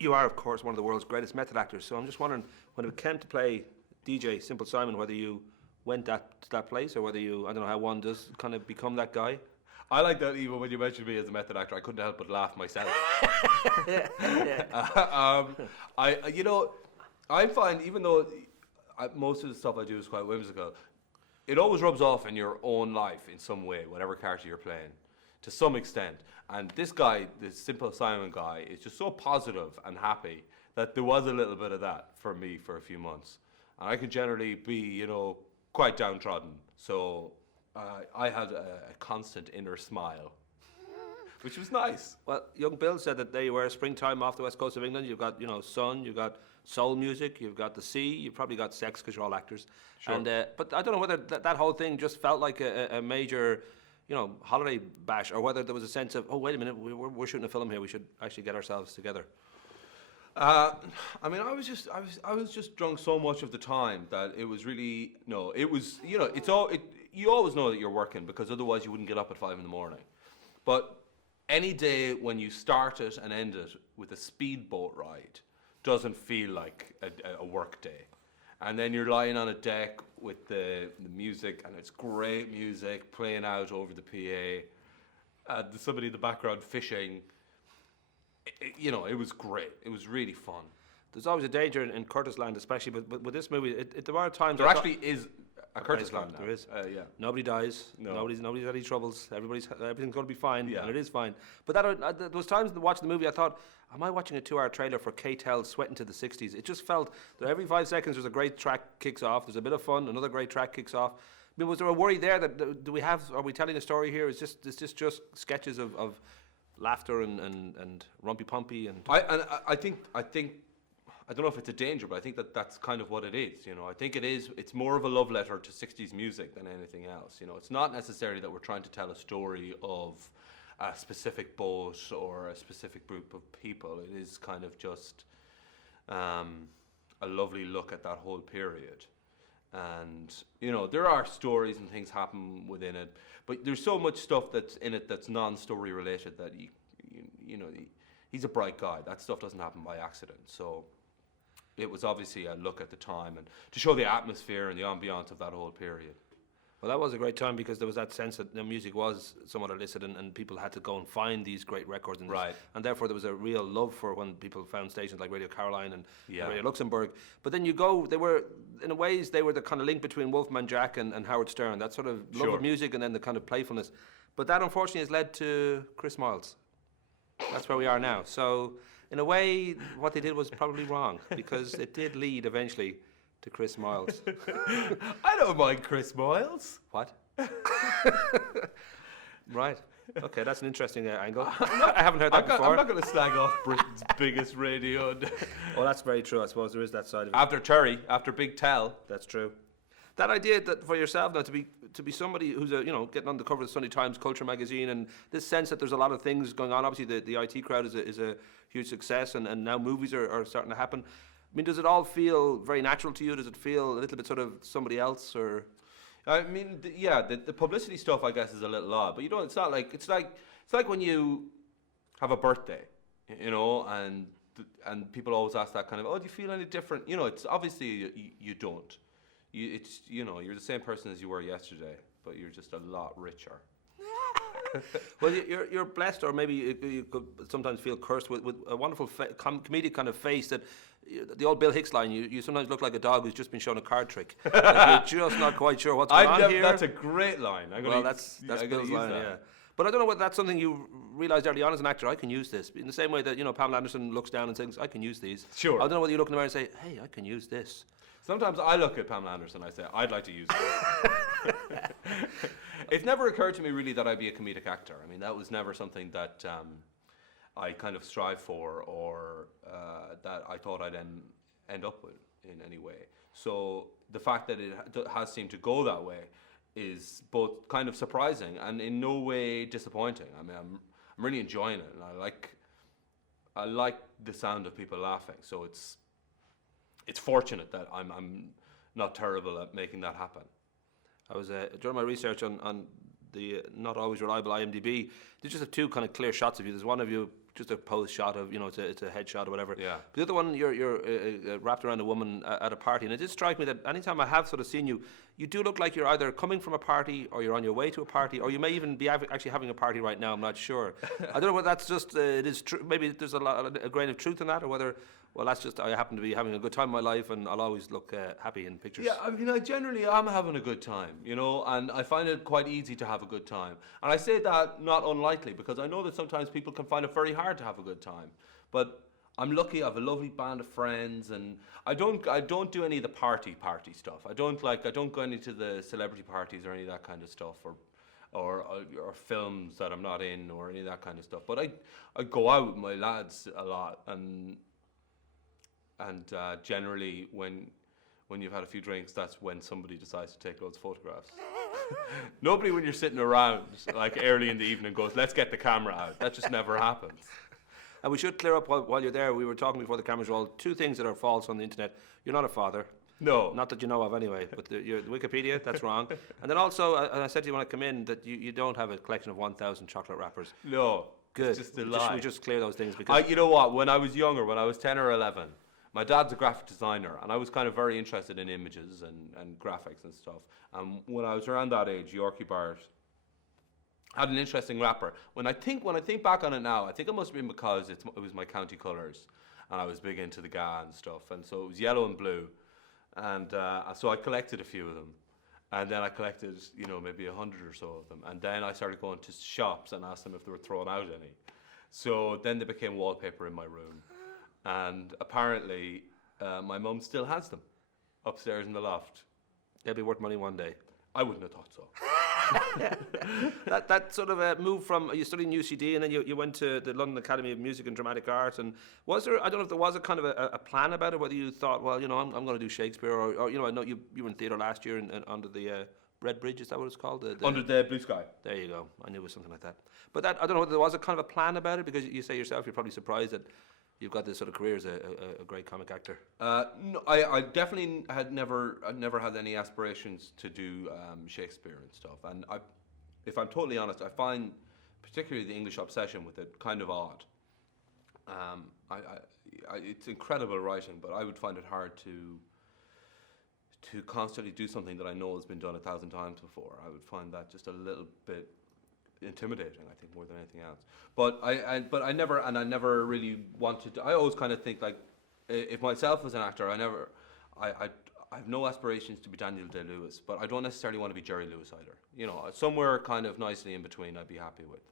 You are, of course, one of the world's greatest method actors. So I'm just wondering, when it came to play DJ Simple Simon, whether you went to that place or whether you, I don't know how one does kind of become that guy. I like that even when you mentioned me as a method actor, I couldn't help but laugh myself. I find even though most of the stuff I do is quite whimsical, it always rubs off in your own life in some way, whatever character you're playing, to some extent. And this guy, this Simple Simon guy, is just so positive and happy that there was a little bit of that for me for a few months. And I could generally be, quite downtrodden. So I had a constant inner smile, which was nice. Well, young Bill said that there you were, springtime off the west coast of England. You've got, sun, you've got soul music, you've got the sea, you've probably got sex because you're all actors. Sure. And but I don't know whether that whole thing just felt like a major, holiday bash, or whether there was a sense of, oh, wait a minute, we're shooting a film here. We should actually get ourselves together. I was just drunk so much of the time that it was really it was you always know that you're working because otherwise you wouldn't get up at 5 a.m. But any day when you start it and end it with a speedboat ride doesn't feel like a work day. And then you're lying on a deck with the music, and it's great music playing out over the PA. There's somebody in the background fishing. It was great. It was really fun. There's always a danger in Curtis Land, especially, but with this movie, there are times... There actually is a Curtis Land now. There is. Yeah. Nobody dies. No. Nobody's had any troubles. Everything's going to be fine, Yeah. and it is fine. But there was times watching the movie, I thought, am I watching a 2-hour trailer for K-Tel Sweating to the 60s? It just felt that every 5 seconds there's a great track kicks off, there's a bit of fun, another great track kicks off. I mean, was there a worry there that are we telling a story here? Is this just sketches of laughter and rumpy-pumpy? And I think I don't know if it's a danger, but I think that's kind of what it is. I think it's more of a love letter to 60s music than anything else. It's not necessarily that we're trying to tell a story of a specific boat or a specific group of people. It is kind of just a lovely look at that whole period. And, there are stories and things happen within it, but there's so much stuff that's in it that's non-story related that, he's a bright guy. That stuff doesn't happen by accident. So it was obviously a look at the time and to show the atmosphere and the ambiance of that whole period. Well, that was a great time because there was that sense that the music was somewhat illicit and people had to go and find these great records. Right. And therefore there was a real love for when people found stations like Radio Caroline and Yeah. Radio Luxembourg. But then they were the kind of link between Wolfman Jack and Howard Stern, that sort of love Sure. of music and then the kind of playfulness. But that unfortunately has led to Chris Miles. That's where we are now. So in a way, what they did was probably wrong because it did lead eventually to Chris Miles. I don't mind Chris Miles. What? Right. Okay, that's an interesting angle. I haven't heard that before. I'm not going to slag off Britain's biggest radio. Well, that's very true. I suppose there is that side of it. After Terry, after Big Tell. That's true. That idea that for yourself now to be somebody who's getting on the cover of the Sunday Times Culture magazine, and this sense that there's a lot of things going on. Obviously, the IT crowd is a huge success, and now movies are starting to happen. I mean, does it all feel very natural to you? Does it feel a little bit sort of somebody else, or? I mean, the publicity stuff, I guess, is a little odd. But it's not like it's like when you have a birthday, and people always ask that kind of, oh, do you feel any different? It's obviously you don't. You're the same person as you were yesterday, but you're just a lot richer. Well, you're blessed, or maybe you could sometimes feel cursed with a wonderful comedic kind of face that. The old Bill Hicks line, you sometimes look like a dog who's just been shown a card trick. Like you're just not quite sure what's going on here. That's a great line. That's Bill's line, yeah. But I don't know whether that's something you realised early on as an actor, I can use this. In the same way that, Pamela Anderson looks down and thinks, I can use these. Sure. I don't know whether you look in the mirror and say, hey, I can use this. Sometimes I look at Pamela Anderson and I say, I'd like to use this. It's never occurred to me really that I'd be a comedic actor. I mean, that was never something that I kind of strive for or that I thought I'd end up with in any way. So the fact that it has seemed to go that way is both kind of surprising and in no way disappointing. I mean, I'm really enjoying it, and I like the sound of people laughing. So it's fortunate that I'm not terrible at making that happen. I was during my research on the not always reliable IMDb, they just have two kind of clear shots of you. There's one of you just a pose shot of, it's a headshot or whatever. Yeah. The other one, you're wrapped around a woman at a party, and it did strike me that anytime I have sort of seen you, you do look like you're either coming from a party or you're on your way to a party, or you may even be actually having a party right now. I'm not sure. I don't know whether that's just it is true. Maybe there's a grain of truth in that, or whether. Well, that's just I happen to be having a good time in my life, and I'll always look happy in pictures. Yeah, I mean, I generally am having a good time, and I find it quite easy to have a good time. And I say that not unlikely, because I know that sometimes people can find it very hard to have a good time. But I'm lucky. I have a lovely band of friends, and I don't do any of the party stuff. I don't go any to the celebrity parties or any of that kind of stuff, or films that I'm not in, or any of that kind of stuff. But I go out with my lads a lot, and generally when you've had a few drinks, that's when somebody decides to take loads of photographs. Nobody, when you're sitting around like early in the evening, goes, let's get the camera out. That just never happens. And we should clear up while you're there. We were talking before the cameras rolled. 2 things that are false on the internet. You're not a father. No. Not that you know of anyway, but the Wikipedia, that's wrong. And then also, I said to you when I come in that you don't have a collection of 1,000 chocolate wrappers. No. Good. It's just a lie. We just clear those things because you know what? When I was younger, when I was 10 or 11, my dad's a graphic designer, and I was kind of very interested in images and graphics and stuff. And when I was around that age, Yorkie Bart had an interesting wrapper. When I think back on it now, I think it must have been because it was my county colours, and I was big into the GA and stuff, and so it was yellow and blue, and so I collected a few of them, and then I collected maybe 100 or so of them, and then I started going to shops and asked them if they were throwing out any. So then they became wallpaper in my room, and apparently my mum still has them upstairs in the loft. they'll be worth money one day. I wouldn't have thought so. that sort of move from you studied in UCD and then you went to the London Academy of Music and Dramatic Art, and was there, I don't know if there was a kind of a plan about it, whether you thought, well, I'm going to do Shakespeare, or I know you were in theatre last year and under the Red Bridge, is that what it's called? Under the Blue Sky. There you go. I knew it was something like that. But I don't know whether there was a kind of a plan about it, because you say yourself you're probably surprised that you've got this sort of career as a great comic actor. No, I definitely had never had any aspirations to do Shakespeare and stuff. And if I'm totally honest, I find particularly the English obsession with it kind of odd. It's incredible writing, but I would find it hard to constantly do something that I know has been done 1,000 times before. I would find that just a little bit intimidating, I think, more than anything else. But I never really wanted to. I always kind of think, like, if myself as an actor, I have no aspirations to be Daniel Day-Lewis, but I don't necessarily want to be Jerry Lewis either. Somewhere kind of nicely in between, I'd be happy with.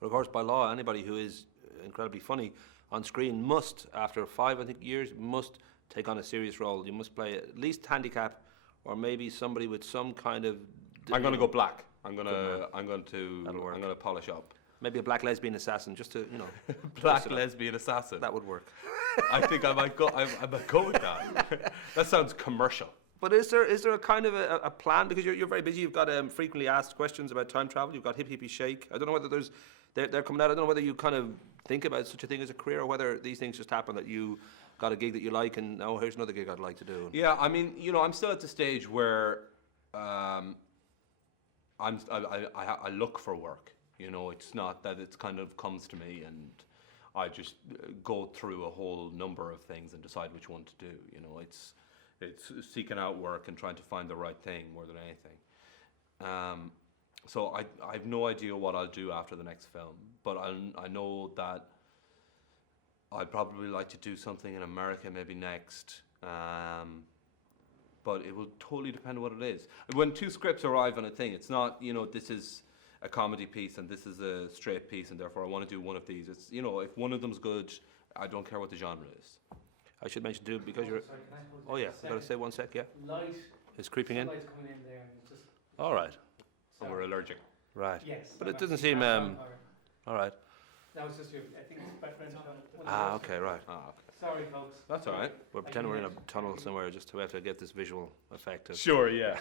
But of course, by law, anybody who is incredibly funny on screen must, after 5 years, must take on a serious role. You must play at least handicap, or maybe somebody with some kind of. I'm going to go black. I'm going to polish up. Maybe a black lesbian assassin, just to Black lesbian assassin. That would work. I think I might go. I might go with that. That sounds commercial. But is there a kind of a plan, because you're very busy? You've got frequently asked questions about time travel. You've got Hippie Shake. I don't know whether they're coming out. I don't know whether you kind of think about such a thing as a career, or whether these things just happen, that you got a gig that you like and here's another gig I'd like to do. Yeah, I mean, I'm still at the stage where I look for work. It's not that it kind of comes to me and I just go through a whole number of things and decide which one to do. It's seeking out work and trying to find the right thing more than anything. So I have no idea what I'll do after the next film, but I know that I'd probably like to do something in America maybe next. But it will totally depend on what it is. When 2 scripts arrive on a thing, it's not, this is a comedy piece and this is a straight piece, and therefore I want to do one of these. It's, if one of them's good, I don't care what the genre is. I should mention too, because you're. Sorry, can I hold Oh yeah, a I've got to second? say one sec. Yeah, Light. it's creeping in. Light's coming in there. And it's just. All right, And we're allergic. right. Yes. But I'm it doesn't actually seem. half vampire. All right. That was just your. I think it's background. Ah, okay, right. Okay. Sorry, folks. That's all right. We're pretending we're in a tunnel somewhere, just to have to get this visual effect. Sure, yeah.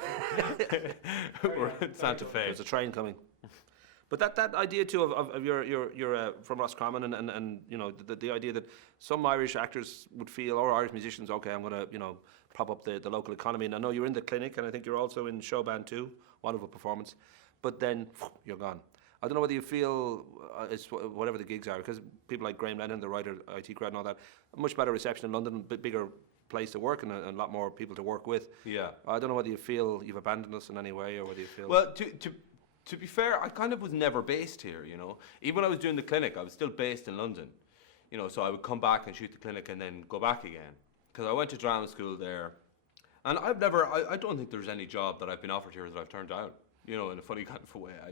We're in Santa Fe. There's a train coming. But that idea too of you're from Roscommon, and the idea that some Irish actors would feel, or Irish musicians, okay, I'm going to prop up the local economy. And I know you're in the Clinic, and I think you're also in Showband too, wonderful performance. But then you're gone. I don't know whether you feel it's whatever the gigs are, because people like Graham Lennon, the writer, IT grad and all that, much better reception in London, bigger place to work and a lot more people to work with. Yeah. I don't know whether you feel you've abandoned us in any way, or whether you feel... Well, to be fair, I kind of was never based here, you know. Even when I was doing the clinic, I was still based in London. You know, so I would come back and shoot the clinic and then go back again. Because I went to drama school there. And I don't think there's any job that I've been offered here that I've turned down. You know, in a funny kind of a way. I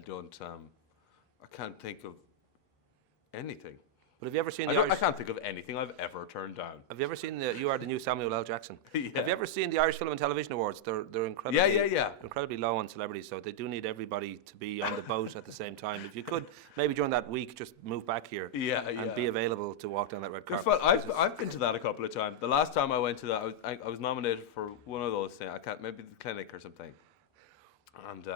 can't think of anything. But have you ever seen I can't think of anything I've ever turned down. Have you ever seen You Are the New Samuel L. Jackson? Yeah. Have you ever seen the Irish Film and Television Awards? They're incredibly incredibly low on celebrities, so they do need everybody to be on the boat at the same time. If you could, maybe during that week, just move back here and be available to walk down that red carpet. I've been to that a couple of times. The last time I went to that, I was nominated for one of those things. Maybe the clinic or something. And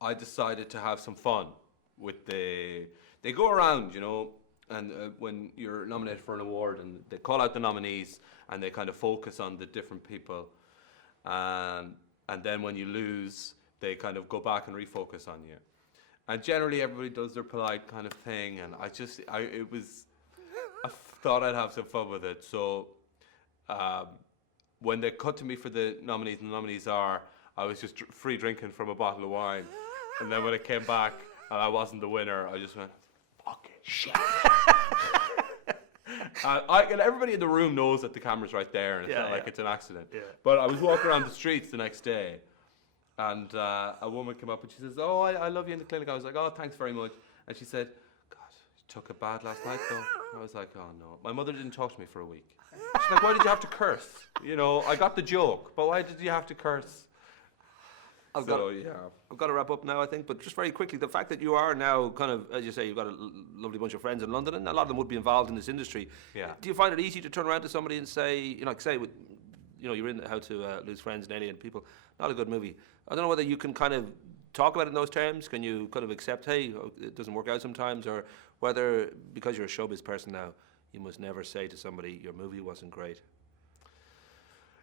I decided to have some fun with they go around, you know, and when you're nominated for an award, and they call out the nominees and they kind of focus on the different people, and then when you lose, they kind of go back and refocus on you. And generally everybody does their polite kind of thing, and I thought I'd have some fun with it. So when they cut to me for the nominees, and the nominees are, I was just free drinking from a bottle of wine. And then when it came back and I wasn't the winner, I just went, fucking shit. And everybody in the room knows that the camera's right there, and it's not like it's an accident. Yeah. But I was walking around the streets the next day, and a woman came up and she says, oh, I love you in the clinic. I was like, oh, thanks very much. And she said, God, you took it bad last night though. I was like, oh no. My mother didn't talk to me for a week. She's like, why did you have to curse? You know, I got the joke, but why did you have to curse? I've got to wrap up now, I think, but just very quickly, the fact that you are now kind of, as you say, you've got a lovely bunch of friends in London, and a lot of them would be involved in this industry. Yeah. Do you find it easy to turn around to somebody and say, you know, like say, with, you know, you're in How to Lose Friends and Alien People, not a good movie. I don't know whether you can kind of talk about it in those terms. Can you kind of accept, hey, it doesn't work out sometimes, or whether, because you're a showbiz person now, you must never say to somebody, your movie wasn't great?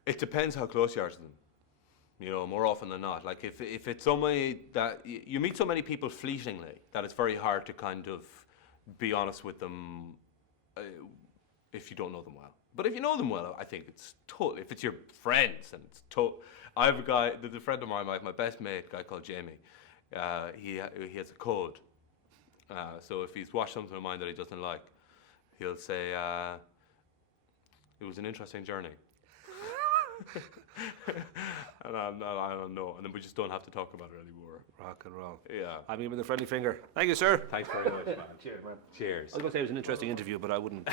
It depends how close you are to them. You know, more often than not. Like if it's somebody that you meet so many people fleetingly that it's very hard to kind of be honest with them if you don't know them well. But if you know them well, I think it's totally. If it's your friends, and it's I have a guy, there's a friend of mine, my best mate, a guy called Jamie. He has a code. So if he's watched something of mine that he doesn't like, he'll say, "It was an interesting journey." And I don't know, and then we just don't have to talk about it anymore. Rock and roll. Yeah. I'm giving the friendly finger. Thank you, sir. Thanks very much, man. Cheers, man. Cheers. I was going to say it was an interesting interview, but I wouldn't.